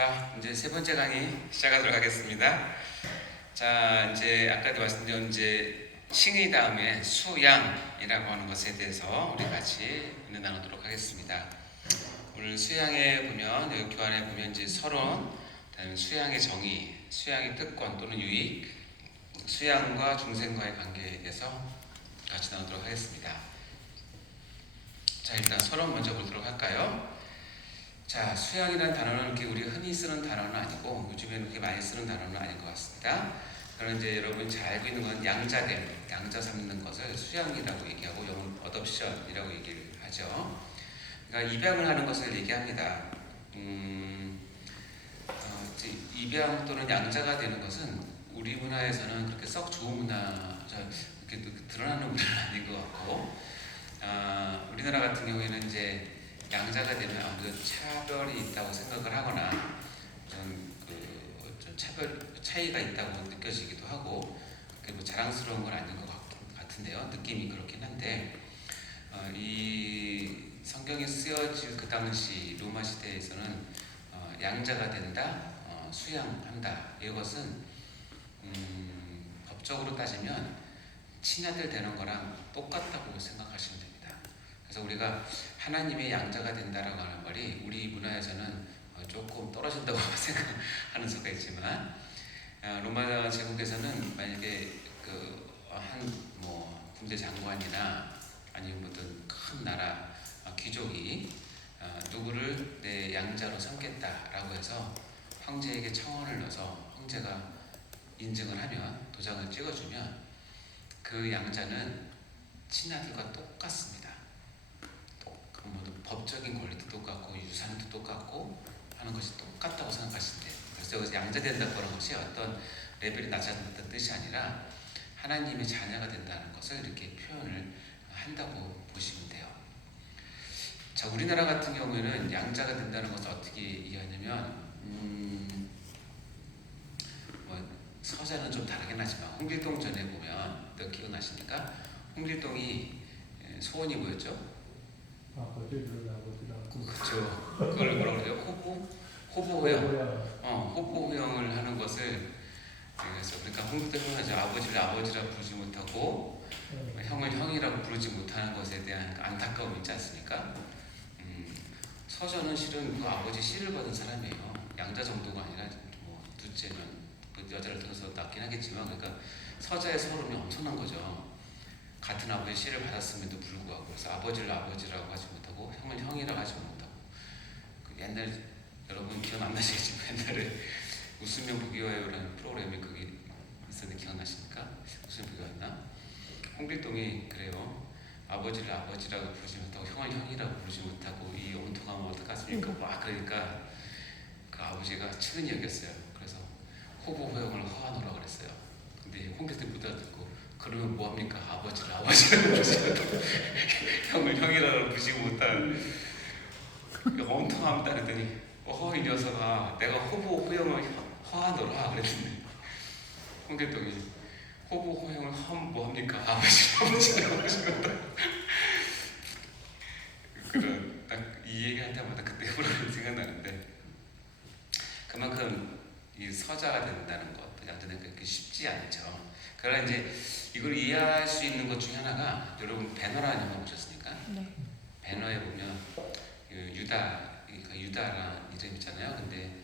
자, 이제 세 번째 강의 시작하도록 하겠습니다. 자, 이제 아까도 말씀드린 이제 칭의 다음에 수양이라고 하는 것에 대해서 우리 같이 은혜 나누도록 하겠습니다. 오늘 수양에 보면 여기 교환에 보면 이제 서론, 그다음에 수양의 정의, 수양의 특권 또는 유익, 수양과 중생과의 관계에 대해서 같이 나누도록 하겠습니다. 자, 일단 서론 먼저 보도록 할까요? 자, 수양이라는 단어는 이렇게 우리 흔히 쓰는 단어는 아니고 요즘에는 그렇게 많이 쓰는 단어는 아닌 것 같습니다. 그러나 이제 여러분이 잘 알고 있는 건 양자됨, 양자 삼는 것을 수양이라고 얘기하고 영어로 어덥션이라고 얘기를 하죠. 그러니까 입양을 하는 것을 얘기합니다. 입양 또는 양자가 되는 것은 우리 문화에서는 그렇게 썩 좋은 문화, 이렇게 드러나는 문화는 아닌 것 같고, 우리나라 같은 경우에는 이제 양자가 되면 아무래도 차별이 있다고 생각을 하거나 좀 차이가 있다고 느껴지기도 하고 그게 뭐 자랑스러운 건 아닌 것 같은데요. 느낌이 그렇긴 한데 이 성경에 쓰여질 그 당시 로마 시대에서는 양자가 된다, 수양한다 이것은 법적으로 따지면 친아들 되는 거랑 똑같다고 생각하시면 됩니다. 그래서 우리가 하나님의 양자가 된다라고 하는 말이 우리 문화에서는 조금 떨어진다고 생각하는 수가 있지만 로마 제국에서는 만약에 뭐 군대 장관이나 아니면 어떤 큰 나라 귀족이 누구를 내 양자로 삼겠다라고 해서 황제에게 청원을 넣어서 황제가 인증을 하면 도장을 찍어주면 그 양자는 친아들과 똑같습니다. 법적인 권리도 똑같고 유산도 똑같고 하는 것이 똑같다고 생각하시면 돼요. 그래서 여기서 양자된다고 하는 것이 어떤 레벨이 낮아진다는 뜻이 아니라 하나님의 자녀가 된다는 것을 이렇게 표현을 한다고 보시면 돼요. 자, 우리나라 같은 경우에는 양자가 된다는 것을 어떻게 이해하냐면 서자는 좀 다르긴 하지만 홍길동 전에 보면 너 기억나십니까? 홍길동이 소원이 뭐였죠? 그렇죠. 그걸 뭐라고 그래요? 호보호영. 호보호영을 하는 것을 그러니까 홍길동은 하죠. 아버지를 아버지라 부르지 못하고 형을 형이라고 부르지 못하는 것에 대한 안타까움이 있지 않습니까? 서자는 실은 그 아버지 씨를 받은 사람이에요. 양자 정도가 아니라 뭐 둘째는 그 여자를 통해서 낳긴 하겠지만 그러니까 서자의 서름이 엄청난 거죠. 같은 아버지 씨를 받았음에도 불구하고 그래서 아버지를 아버지라고 하지 못하고 형을 형이라고 하지 못하고 그 옛날 여러분 기억 안 나시겠지만 옛날에 웃으면 부귀와요라는 프로그램이 거기 있었는데 기억나십니까? 웃으면 부귀와요였나? 홍길동이 그래요. 아버지를 아버지라고 부르지 못하고 형을 형이라고 부르지 못하고 이 엉뚱하면 어떡하십니까? 막 그러니까 그 아버지가 측은히 여겼어요. 그래서 호보호영을 허하노라고 그랬어요. 근데 홍길동이 못 알아듣고 그러면 뭐합니까? 아버지를 아버지라고 부르지 못하고 형을 형이라고 부르지 못한 엉뚱합니다 그랬더니 이 녀석아 내가 호보호영을 허하노라 그랬더니 홍길동이 호보호영을 허하면 뭐합니까? 아버지라고 부르지 못하고 그런 딱 이 얘기할 때마다 그때 프로그램이 생각나는데 그만큼 이 서자가 된다는 것 양자는 그렇게 쉽지 않죠. 그러나 이제 이걸 이해할 수 있는 것 중에 하나가 여러분 배너라는 영화 보셨습니까? 네. 배너에 보면 유다라는 이름 있잖아요. 근데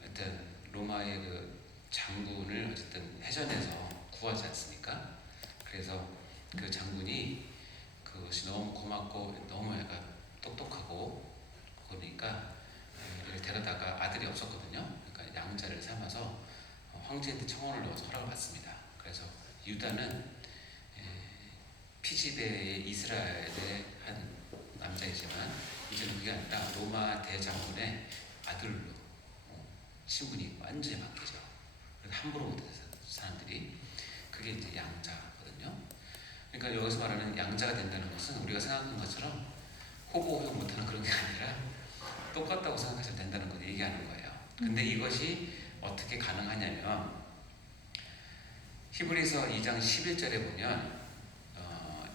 하여튼 로마의 그 장군을 어쨌든 해전에서 구하지 않습니까? 그래서 그 장군이 그것이 너무 고맙고 너무 애가 똑똑하고 그러니까 얘를 데려다가 아들이 없었거든요. 그러니까 양자를 삼아서 황제한테 청원을 넣어서 허락을 받습니다. 그래서 유다는 피지배의 이스라엘의 한 남자이지만 이제는 그게 아니라 로마 대장군의 아들로 신분이 완전히 바뀌죠. 그래서 함부로 못해서 사람들이 그게 이제 양자거든요. 그러니까 여기서 말하는 양자가 된다는 것은 우리가 생각하는 것처럼 호보호영 못하는 그런 게 아니라 똑같다고 생각하셔도 된다는 걸 얘기하는 거예요. 근데 이것이 어떻게 가능하냐면 히브리서 2장 11절에 보면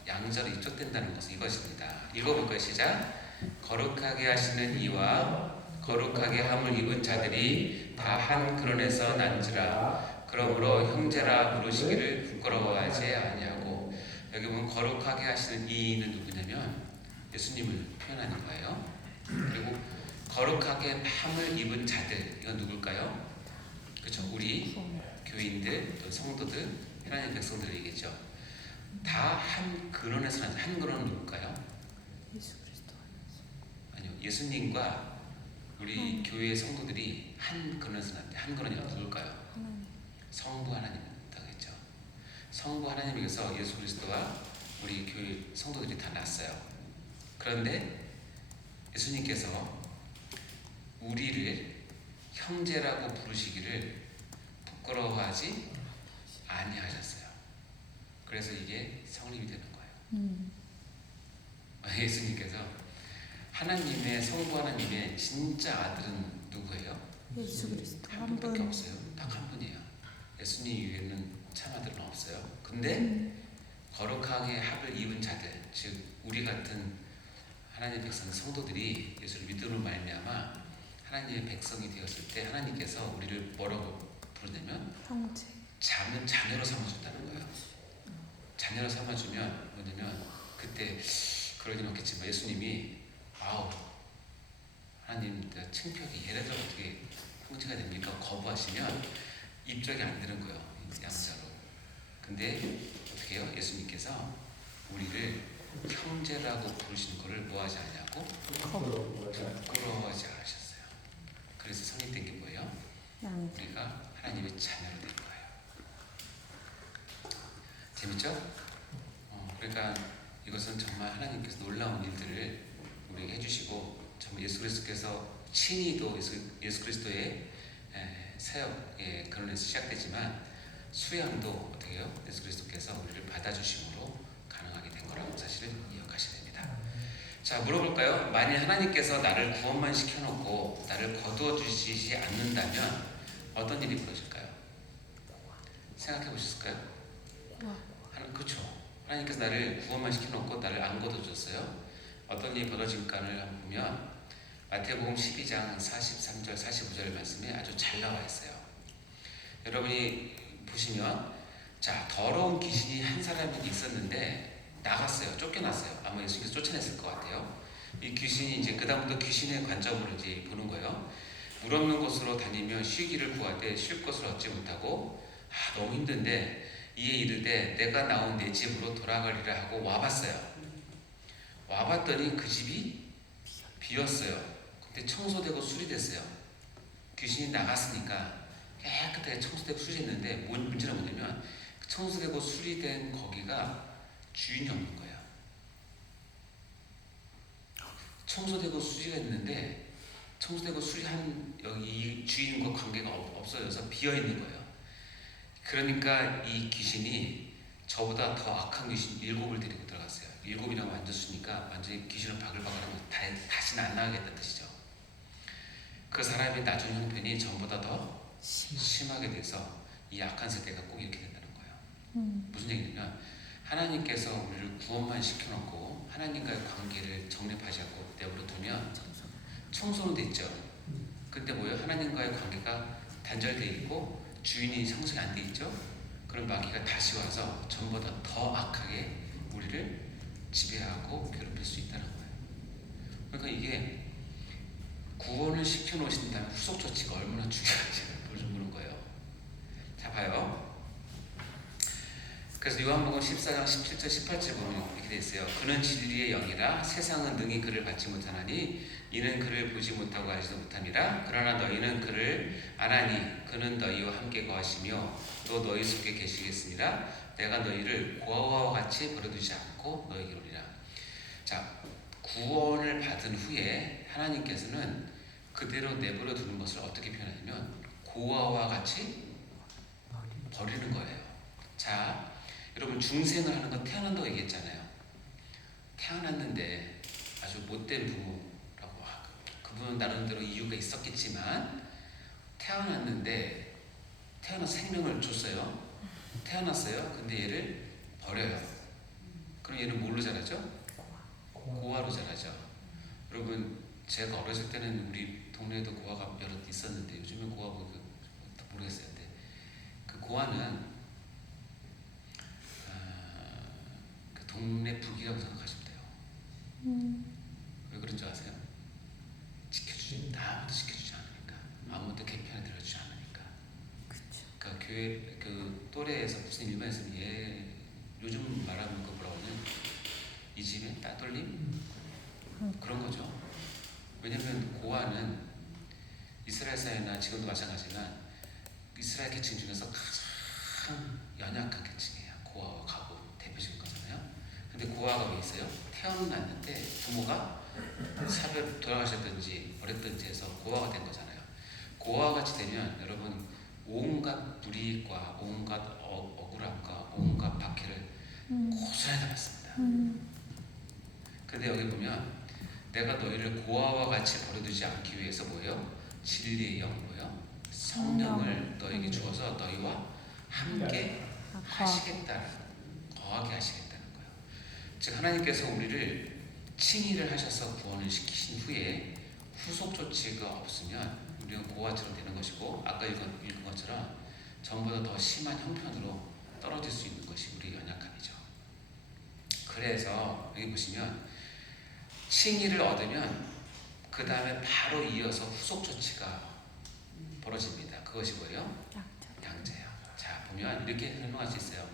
양자로 입적된다는 것은 이것입니다. 읽어볼까요? 시작. 거룩하게 하시는 이와 거룩하게 함을 입은 자들이 다 한 근원에서 난지라. 그러므로 형제라 부르시기를 부끄러워하지 아니하고. 여기 보면 거룩하게 하시는 이는 누구냐면 예수님을 표현하는 거예요. 그리고 거룩하게 함을 입은 자들, 이건 누굴까요? 그렇죠. 우리 교인들 또 성도들, 하나님 백성들이겠죠. 다 한 근원에서 난, 한 근원은 누굴까요? 아니요, 예수님과 우리 교회 성도들이 한 근원에서 났대. 한 근원이 누굴까요? 성부 하나님이라고 했죠. 성부 하나님에게서 예수 그리스도와 우리 교회 성도들이 다 났어요. 그런데 예수님께서 우리를 형제라고 부르시기를 부끄러워하지 아니하셨어요. 그래서 이게 성립이 되는 거예요. 예수님께서 하나님의 성부 하나님의 진짜 아들은 누구예요? 예수 그리스도 한 분밖에 없어요. 딱 한 분이에요. 예수님 이외에는 참 아들은 없어요. 근데 거룩하게 합을 입은 자들, 즉 우리 같은 하나님의 백성 성도들이 예수를 믿음으로 말미암아 하나님의 백성이 되었을 때 하나님께서 우리를 뭐라고 부르냐면 형제. 자녀로 삼아준다는 거예요. 자녀로 삼아주면 뭐냐면 그때 그러진 않겠지만 예수님이 하나님 창피하게 예를 들어 어떻게 형제가 됩니까? 거부하시면 입적이 안 되는 거예요. 양자로. 근데 어떻게 해요? 예수님께서 우리를 형제라고 부르시는 것을 뭐하지 않냐고? 부끄러워하지 않으셨어요. 그래서 성립된 게 뭐예요? 우리가 하나님의 자녀로 된 거예요. 재밌죠? 그러니까 이것은 정말 하나님께서 놀라운 일들을 우리에게 해주시고 정말 예수 그리스도께서 친히도 예수 그리스도의 사역의 근원에서 시작되지만 수양도 어떻게 해요? 예수 그리스도께서 우리를 받아주심으로 가능하게 된 거라고 사실을 기억하셔야 됩니다. 자, 물어볼까요? 만일 하나님께서 나를 구원만 시켜놓고 나를 거두어 주시지 않는다면 어떤 일이 벌어질까요? 생각해 보셨을까요? 그렇죠. 하나님께서 나를 구원만 시켜놓고 나를 안 거둬줬어요. 어떤 일이 벌어질까를 한번 보면 마태복음 12장 43절 45절 말씀에 아주 잘 나와 있어요. 여러분이 보시면 자, 더러운 귀신이 한 사람이 있었는데 나갔어요. 쫓겨났어요. 아마 예수님께서 쫓아냈을 것 같아요. 이 귀신이 이제 그다음부터 귀신의 관점으로 이제 보는 거예요. 물 없는 곳으로 다니며 쉬기를 구하되 쉴 것을 얻지 못하고 너무 힘든데 이에 이르되 내가 나온 내 집으로 돌아가리라 하고 와봤어요. 와봤더니 그 집이 비었어요. 근데 청소되고 수리됐어요. 귀신이 나갔으니까 깨끗하게 청소되고 수리했는데 문제는 뭐냐면 청소되고 수리된 거기가 주인이 없는 거예요. 청소되고 수리가 있는데 청소되고 수리한 여기 주인과 관계가 없어져서 비어있는 거예요. 그러니까 이 귀신이 저보다 더 악한 귀신 7을 데리고 들어갔어요. 7이라고 앉았으니까 완전히 귀신을 바글바글하면 다시는 안 나가겠다는 뜻이죠. 그 사람의 나중 형편이 전보다 더 심하게 돼서 이 악한 세대가 꼭 이렇게 된다는 거예요. 무슨 얘기냐면 하나님께서 우리를 구원만 시켜놓고 하나님과의 관계를 정립하지 않고 내버려 두면 청소는 됐죠. 근데 뭐예요? 하나님과의 관계가 단절되어 있고 주인이 상속이 안 돼 있죠. 그럼 마귀가 다시 와서 전보다 더 악하게 우리를 지배하고 괴롭힐 수 있다는 거예요. 그러니까 이게 구원을 시켜놓으신다면 후속 조치가 얼마나 중요한지를 보여주는 거예요. 자, 봐요. 그래서 요한복음 14장 17절 18절 보면 이렇게 돼 있어요. 그는 진리의 영이라 세상은 능히 그를 받지 못하나니 이는 그를 보지 못하고 알지도 못함이라. 그러나 너희는 그를 아나니 그는 너희와 함께 거하시며 또 너희 속에 계시겠으니라. 내가 너희를 고아와 같이 버려두지 않고 너희에게 오리라. 자, 구원을 받은 후에 하나님께서는 그대로 내버려 두는 것을 어떻게 표현하냐면 고아와 같이 버리는 거예요. 자, 여러분 중생을 하는 건 태어난다고 얘기했잖아요. 태어났는데 아주 못된 부모라고 그분은 나름대로 이유가 있었겠지만 태어났는데 태어나서 생명을 줬어요. 태어났어요. 근데 얘를 버려요. 그럼 얘는 뭘로 자라죠? 고아로 자라죠. 여러분 제가 어렸을 때는 우리 동네에도 고아가 여러 있었는데 요즘은 고아가 모르겠어요. 근데 그 고아는 그 동네 북이라고 생각하시면 돼요. 왜 그런 줄 아세요? 아무도 지켜주지 않으니까, 아무도 개편에 들어주지 않으니까. 그러니까 교회 그 또래에서 무슨 일만 있으면 얘 요즘 말하는 거 뭐라고 하냐, 이 집에 따돌림 그런 거죠. 왜냐면 고아는 이스라엘 사회나 지금도 마찬가지지만 이스라엘 계층 중에서 가장 연약한 계층이에요. 고아와 가부 대표적인 거잖아요. 근데 고아가 왜 있어요? 태어났는데 부모가 사별 돌아가셨든지 버렸든지 해서 고아가 된 거잖아요. 고아가 같이 되면 여러분 온갖 불이익과 온갖 억울함과 온갖 박해를 고스란히 당했습니다. 근데 여기 보면 내가 너희를 고아와 같이 버려두지 않기 위해서 뭐예요? 진리의 영 뭐예요? 성령을 너에게 주어서 너희와 함께 하시겠다, 거하게 하시겠다는 거예요. 즉 하나님께서 우리를 칭의를 하셔서 구원을 시키신 후에 후속 조치가 없으면 우리는 고아처럼 되는 것이고, 아까 읽은 것처럼 전보다 더 심한 형편으로 떨어질 수 있는 것이 우리의 연약함이죠. 그래서 여기 보시면 칭의를 얻으면 그 다음에 바로 이어서 후속 조치가 벌어집니다. 그것이 뭐예요? 양자예요. 자, 보면 이렇게 설명할 수 있어요.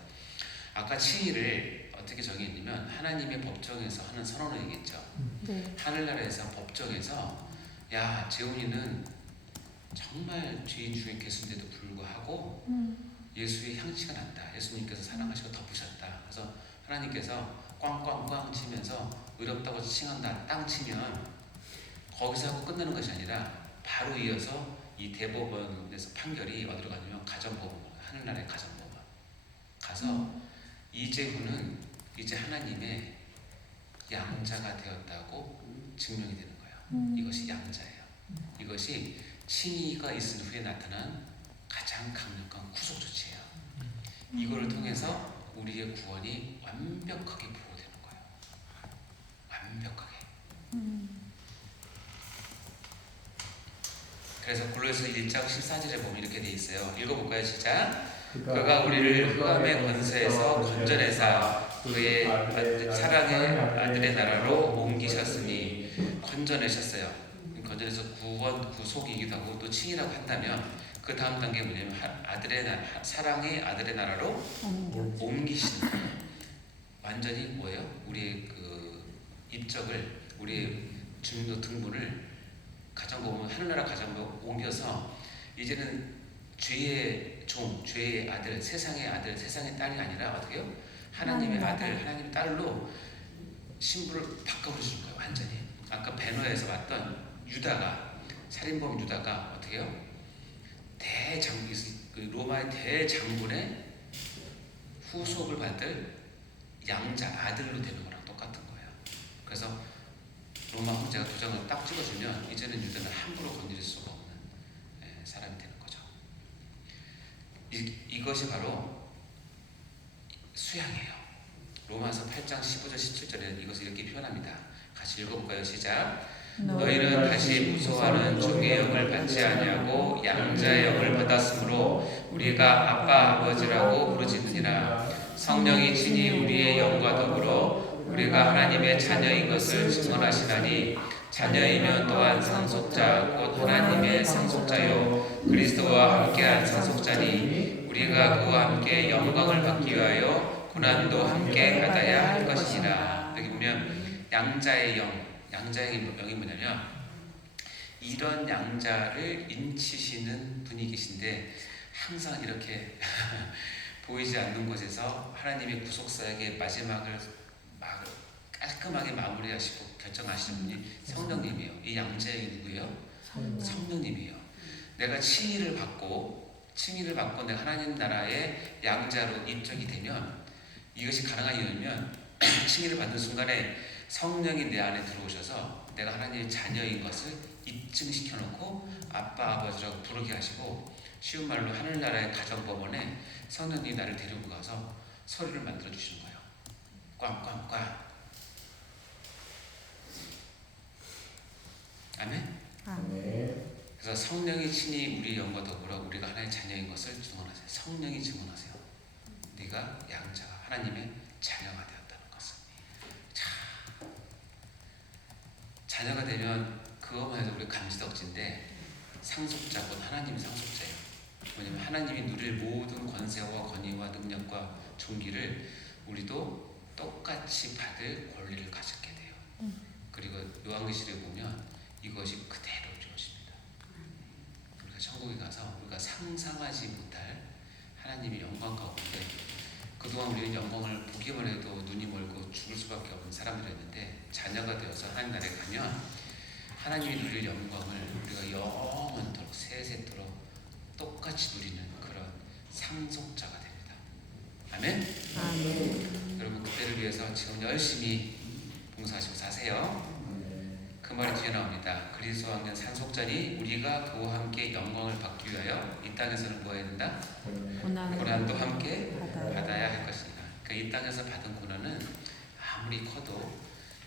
아까 칭의를 어떻게 정의했냐면 하나님의 법정에서 하는 선언을 얘기했죠. 네. 하늘나라에서 법정에서 야, 재훈이는 정말 죄인 중에 계수인데도 불구하고 예수의 향기가 난다. 예수님께서 사랑하시고 덮으셨다. 그래서 하나님께서 꽝꽝꽝 치면서 의롭다고 칭한다. 땅 치면 거기서 하고 끝나는 것이 아니라 바로 이어서 이 대법원에서 판결이 어디로 가냐면 가정법원, 하늘나라의 가정법원 가서 이재훈은 이제 하나님의 양자가 되었다고 증명이 되는 거예요. 이것이 양자예요. 이것이 칭의가 있은 후에 나타난 가장 강력한 구속 조치예요. 이거를 통해서 우리의 구원이 완벽하게 보호되는 거예요. 완벽하게. 그래서 골로새서 1장 14절에 보면 이렇게 돼 있어요. 읽어볼까요? 시작. 그가 우리를 흑암의 권세에서 건져내사 그의 사랑의 아들의 나라로 옮기셨으니, 건져내셨어요. 건져내서 구원, 구속이기도 하고 또 칭이라고 한다면 그 다음 단계가 뭐냐면 사랑의 아들의 나라로 옮기시는 거예요. 완전히 뭐예요? 우리의 그 입적을, 우리의 주민도 등본을 가정법원, 하늘나라 가정법원 옮겨서 이제는 죄의 종, 죄의 아들, 세상의 딸이 아니라 어떻게요? 하나님의 아들, 하나님의 딸로 신분을 바꿔버리시는 거예요. 완전히. 아까 배너에서 봤던 유다가, 살인범 유다가 어떻게요? 로마의 대장군의 후속을 받을 양자 아들로 되는 거랑 똑같은 거예요. 그래서 로마 황제가 도장을 딱 찍어주면 이제는 유다는 함부로 건드릴 수가 없는 사람이 되는 거죠. 이것이 바로 수양이에요. 로마서 8장 15절 17절에는 이것을 이렇게 표현합니다. 같이 읽어볼까요? 시작. 너희는 다시 무서워하는 종의 영을 받지 아니하고 양자의 영을 받았으므로 우리가 아빠 아버지라고 부르짖느니라. 성령이 친히 우리의 영과 더불어 우리가 하나님의 자녀인 것을 증언하시나니, 자녀이면 또한 상속자 곧 하나님의 상속자요 그리스도와 함께한 상속자니, 우리가 그와 함께 영광을 받기 위하여 고난도 함께 받아야 할 것이니라. 여기 보면 양자의 영이 뭐냐면 이런 양자를 인치시는 분이 계신데 항상 이렇게 보이지 않는 곳에서 하나님의 구속사역의 마지막을 막 깔끔하게 마무리하시고 결정하시는 분이 성령님이에요. 이 양자의 누구예요? 성령님이에요. 내가 칭의를 받고 내가 하나님 나라의 양자로 입적이 되면, 이것이 가능한 이유는 칭의를 받는 순간에 성령이 내 안에 들어오셔서 내가 하나님의 자녀인 것을 입증시켜놓고 아빠 아버지라고 부르게 하시고, 쉬운 말로 하늘나라의 가정법원에 성령님이 나를 데리고 가서 서류를 만들어 주시는 거예요. 꽝꽝꽝. 그래서 성령이 친히 우리 영과 더불어 우리가 하나님의 자녀인 것을 증언하세요. 성령이 증언하세요. 네가 양자가 하나님의 자녀가 되었다는 것을. 자, 자녀가 되면 그것만 해도 우리 감지덕지인데 상속자건 하나님이 상속자예요. 왜냐하면 하나님이 누릴 모든 권세와 권위와 능력과 존귀를 우리도 똑같이 받을 권리를 가졌게 돼요. 그리고 요한계시록에 보면 이것이 그대로 이루어집니다. 우리가 천국에 가서 우리가 상상하지 못할 하나님의 영광 가운데, 그동안 우리는 영광을 보기만 해도 눈이 멀고 죽을 수밖에 없는 사람들이었는데 자녀가 되어서 하나님 나라에 가면 하나님이 누릴 영광을 우리가 영원토록 세세토록 똑같이 누리는 그런 상속자가 됩니다. 아멘? 아멘. 여러분 그때를 위해서 지금 열심히 봉사하시고 사세요. 그 말이 뒤에 나옵니다. 그리스도와 함께 상속자니 우리가 그와 함께 영광을 받기 위하여 이 땅에서는 뭐 해야 된다? 고난도 함께 받아야 할 것이다. 그러니까 이 땅에서 받은 고난은 아무리 커도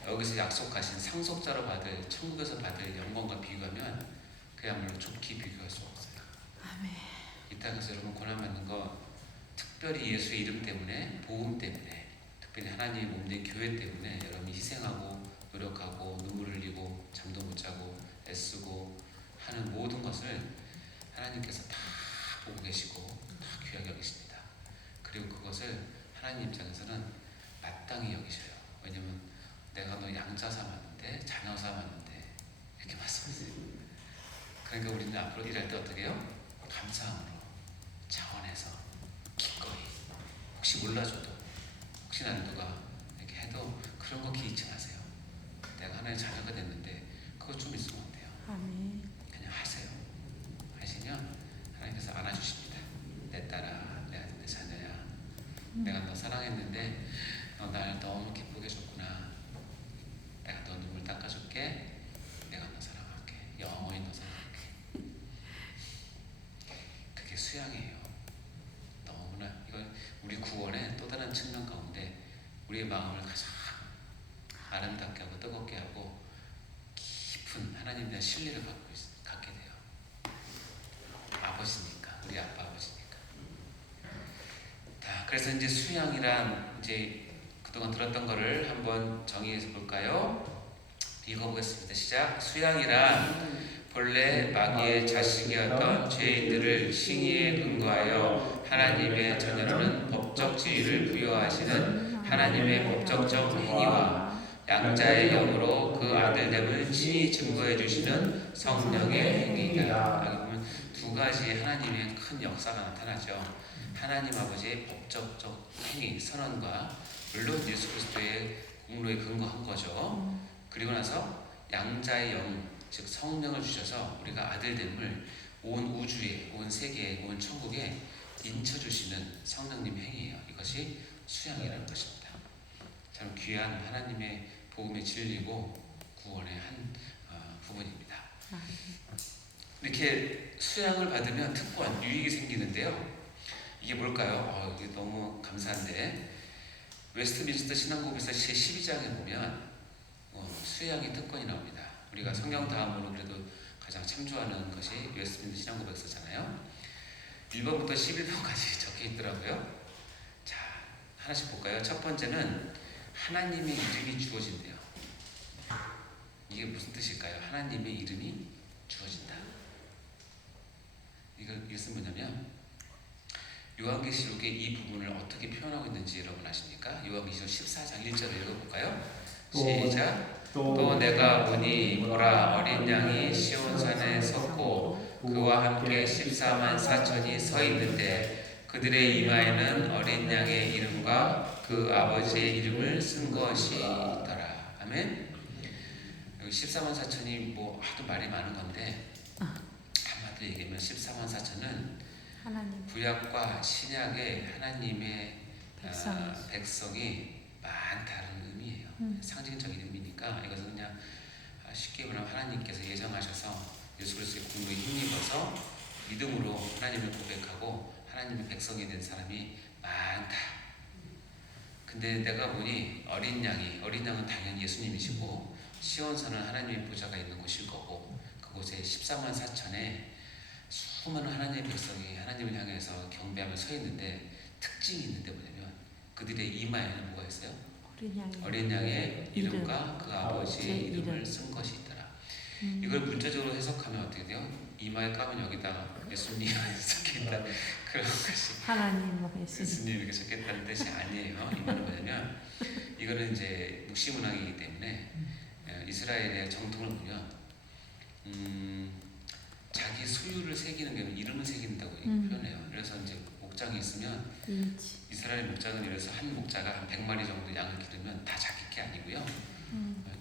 여기서 약속하신 상속자로 받을 천국에서 받을 영광과 비교하면 그야말로 좋게 비교할 수 없어요. 아멘. 이 땅에서 여러분 고난 받는 거 특별히 예수의 이름 때문에, 복음 때문에, 특별히 하나님의 몸된 교회 때문에 여러분이 희생하고 노력하고 눈물 흘리고 잠도 못 자고 애쓰고 하는 모든 것을 하나님께서 다 보고 계시고 다 귀하게 여기십니다. 그리고 그것을 하나님 입장에서는 마땅히 여기셔요. 왜냐면 내가 너 양자 삼았는데 자녀 삼았는데 이렇게 말씀하세요. 그러니까 우리는 앞으로 일할 때 어떻게 해요? 감사함으로 차원에서 기꺼이, 혹시 몰라줘도, 혹시나 누가 이렇게 해도 그런 거 기이치 마세요. 내가 하나의 자녀가 됐는데 그거 좀 있으면 안 돼요. 아멘. 그냥 하세요. 하시면 하나님께서 안아주십니다. 내 딸아, 내가 내 자녀야. 내가 너 사랑했는데 너 날 너무 기쁘게 줬구나. 내가 너 눈물 닦아줄게. 내가 너 사랑할게. 영원히 너 사랑할게. 그게 수양이에요. 너무나 이건 우리 구원의 또 다른 측면 가운데 우리의 마음을 가장 아름답게 하고 뜨겁게 하고 깊은 하나님에 대한 신뢰를 갖게 돼요. 아버지니까, 우리 아빠 아버지니까. 자, 그래서 이제 수양이란 이제 그동안 들었던 거를 한번 정의해서 볼까요? 읽어보겠습니다. 시작. 수양이란 본래 마귀의 자식이었던 죄인들을 칭의에 근거하여 하나님의 자녀라는 법적 지위를 부여하시는 하나님의 법적적 행위와 양자의 영으로 그 아들됨을 친히 증거해 주시는 성령의 행위이다. 여기 보면 두 가지 하나님의 큰 역사가 나타나죠. 하나님 아버지의 법적적 행위, 선언과 물론 예수 그리스도의 공로에 근거한 거죠. 그리고 나서 양자의 영, 즉 성령을 주셔서 우리가 아들됨을 온 우주에, 온 세계에, 온 천국에 인쳐주시는 성령님 행위예요. 이것이 수양이라는 것입니다. 참 귀한 하나님의 복음의 진리고 구원의 한 부분입니다. 이렇게 수양을 받으면 특권, 유익이 생기는데요. 이게 뭘까요? 이게 너무 감사한데 웨스트민스터 신앙고백서 제12장에 보면 수양의 특권이 나옵니다. 우리가 성경 다음으로 그래도 가장 참조하는 것이 웨스트민스터 신앙고백서잖아요. 1번부터 11번까지 적혀 있더라고요. 자, 하나씩 볼까요? 첫 번째는 하나님의 이름이 주어진대요. 이게 무슨 뜻일까요? 하나님의 이름이 주어진다. 이것은 뭐냐면 요한계시록의 이 부분을 어떻게 표현하고 있는지 여러분 아십니까? 요한계시록 14장 1절을 읽어볼까요? 시작. 또 내가 보니 보라 어린 양이 시온산에 섰고 그와 함께 14만 4천이 서 있는데 그들의 이마에는 어린 양의 이름과 그 아버지의 이름을 쓴 것이더라. 아멘. 여기 14만 4천이 뭐 하도 말이 많은 건데 한마디로 얘기하면 14만 4천은 하나님. 구약과 신약의 하나님의 백성이 많다는 의미예요. 상징적인 의미니까 이것은 그냥 쉽게 말하면 하나님께서 예정하셔서 예수 그리스도의 공로에 힘입어서 믿음으로 하나님을 고백하고 하나님의 백성이 된 사람이 많다. 근데 내가 보니 어린 양은 당연히 예수님이시고 시온산은 하나님의 보좌가 있는 곳일 거고 그 그곳에 14만 4천의 수많은 하나님의 백성이 하나님을 향해서 경배하며 서 있는데 특징이 있는데 뭐냐면 그들의 이마에는 뭐가 있어요? 어린 양의 이름과 그 아버지의 이름을 쓴 것이 있더라. 이걸 문자적으로 해석하면 어떻게 돼요? 이마에 까면 여기다가 예수님이 적혀있다 그런 것이 하나님 예수님 이렇게 적혀있다는 뜻이 아니에요. 이 말은 뭐냐면 이거는 이제 묵시문학이기 때문에 이스라엘의 정통을 보면 자기 소유를 새기는 게 이름을 새긴다고 표현해요. 그래서 이제 목장이 있으면 이스라엘 목장은 이래서 한 목자가 한 100마리 정도 양을 기르면 다 자기 게 아니고요.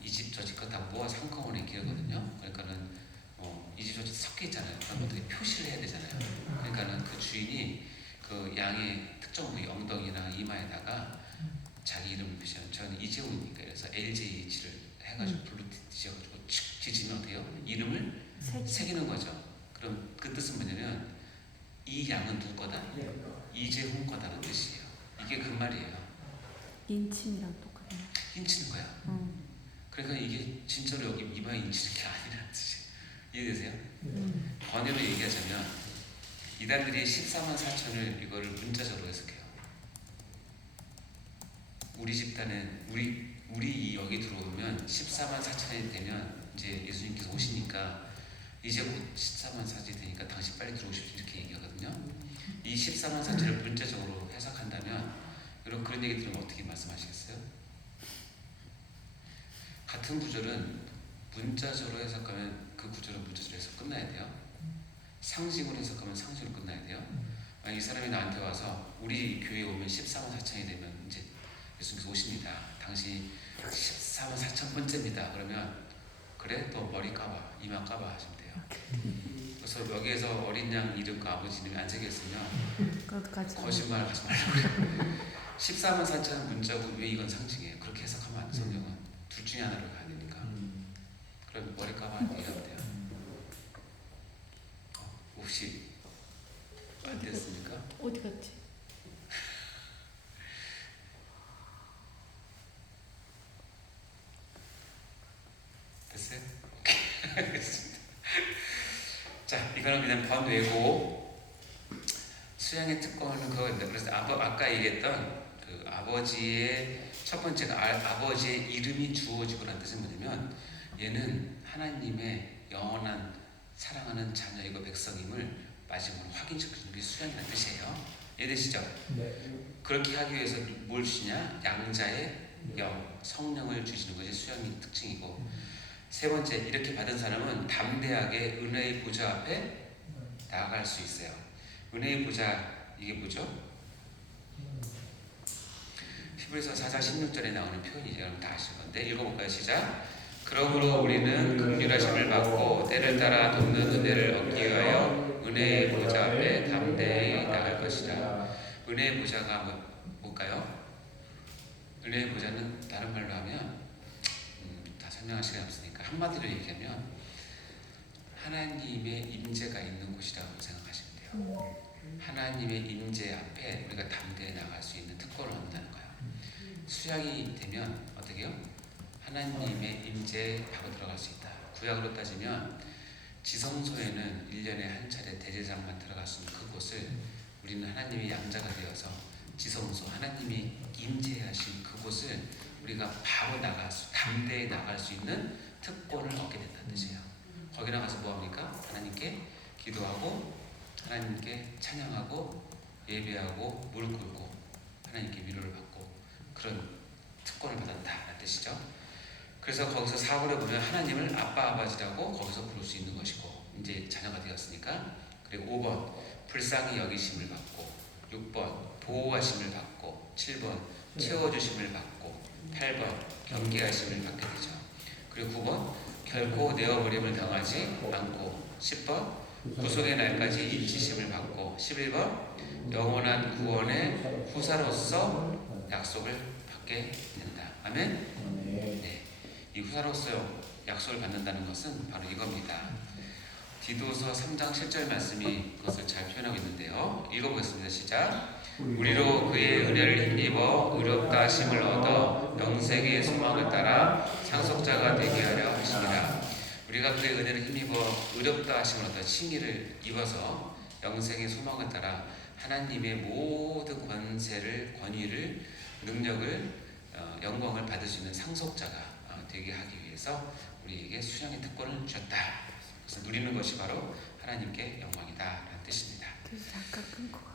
이 집 저 집 거 다 모아서 한꺼번에 기르거든요. 그러니까는 이 집 저 집 섞여 있잖아요. 그럼 어떻게 표시를 해야 되잖아요. 그러니까는 그 주인이 그 양의 특정 부위 엉덩이나 이마에다가 자기 이름을 표시하면 저는 이재훈이니까 그래서 LJH를 해가지고 블루 지어가지고 칙 지지면 어때요? 이름을 새기는 거죠. 그럼 그 뜻은 뭐냐면 이 양은 누구 거다? 이재훈 거다는 뜻이에요. 이게 그 말이에요. 인침이랑 똑같네. 인치는 거야. 그러니까 이게 진짜로 여기 이마에 인치는 게 아니라는 뜻이에요. 이해되세요? 번역을 얘기하자면 이단들이 14만 4천을 이거를 문자적으로 해석해요. 우리 집단은 우리 여기 들어오면 14만 4천이 되면 이제 예수님께서 오시니까 이제 곧 14만 4천이 되니까 당신 빨리 들어오십시오 이렇게 얘기하거든요. 이 14만 4천을 문자적으로 해석한다면 여러분 그런 얘기 들으면 어떻게 말씀하시겠어요? 같은 구절은 문자적으로 해석하면 그 구절은 문자적으로 해석 끝나야 돼요. 상징으로 해석하면 상징으로 끝나야 돼요. 이 사람이 나한테 와서 우리 교회에 오면 14만 4천이 되면 이제 예수님께서 오십니다. 당신이 14만 4천 번째입니다. 그러면 그래? 또 머리 까봐, 이마 까봐 하시면 돼요. 그래서 여기에서 어린 양 이름과 아버지 이름이 안 새겼으면 거짓말 하지 말라고 그래요. 14만 4천은 문자고 왜 이건 상징이에요? 그렇게 해석하면 안 돼. 성경은 둘 중에 하나로 가야 되니까. 그럼 머리 까봐 이러면 돼요. 혹시 안 됐습니까? 어디 갔지? 됐어요? 알겠습니다. 자, 이거는 그냥 번외고 수양의 특권은 그거입니다. 그래서 아까 얘기했던 그 아버지의 첫 번째가 아버지의 이름이 주어지고라는 뜻은 뭐냐면 얘는 하나님의 영원한 사랑하는 자녀이고 백성임을 마지막으로 확인시켜주는 게 수양이라는 뜻이에요. 이해되시죠? 네. 그렇게 하기 위해서 뭘 주시냐? 양자의 영, 성령을 주시는 것이 수양의 특징이고 세 번째, 이렇게 받은 사람은 담대하게 은혜의 보좌 앞에 나아갈 수 있어요. 은혜의 보좌, 이게 뭐죠? 히브리서 4장 16절에 나오는 표현이죠. 여러분 다 아실 건데 읽어볼까요? 시작! 그러므로 우리는 긍휼하심을 받고 때를 따라 돕는 은혜를 얻기 위하여 은혜의 보좌 앞에 담대히 나갈 것이다. 은혜의 보좌가 뭘까요? 은혜의 보좌는 다른 말로 하면 다 설명할 시간이 없으니까 한마디로 얘기하면 하나님의 임재가 있는 곳이라고 생각하시면 돼요. 하나님의 임재 앞에 우리가 담대히 나갈 수 있는 특권을 얻는다는 거예요. 수양이 되면 어떻게 해요? 하나님의 임재에 바로 들어갈 수 있다. 구약으로 따지면 지성소에는 1년에 한 차례 대제사장만 들어갈 수 있는 그곳을 우리는 하나님의 양자가 되어서 지성소, 하나님이 임재하신 그곳을 우리가 바로 담대히 나갈 수 있는 특권을 얻게 된다는 뜻이에요. 거기 나가서 뭐합니까? 하나님께 기도하고 하나님께 찬양하고 예배하고 무릎 꿇고 하나님께 위로를 받고 그런 특권을 받았다는 뜻이죠. 그래서 거기서 4번에 보면 하나님을 아빠 아버지라고 거기서 부를 수 있는 것이고 이제 자녀가 되었으니까. 그리고 5번 불쌍히 여기심을 받고 6번 보호하심을 받고 7번 채워주심을 받고 8번 경계하심을 받게 되죠. 그리고 9번 결코 내어버림을 당하지 않고 10번 구속의 날까지 인치심을 받고 11번 영원한 구원의 후사로서 약속을 받게 된다. 아멘? 네. 이 후사로서 약속을 받는다는 것은 바로 이겁니다. 디도서 3장 7절 말씀이 그것을 잘 표현하고 있는데요. 읽어보겠습니다. 시작. 우리로 그의 은혜를 힘입어 의롭다 하심을 얻어 영생의 소망을 따라 상속자가 되게 하려 하시니라. 우리가 그의 은혜를 힘입어 의롭다 하심을 어떤 칭의를 입어서 영생의 소망을 따라 하나님의 모든 권세를, 권위를, 능력을, 영광을 받을 수 있는 상속자가 되게 하기 위해서 우리에게 수령의 특권을 주셨다. 그래서 누리는 것이 바로 하나님께 영광이다 라는 뜻입니다. 잠깐 끊고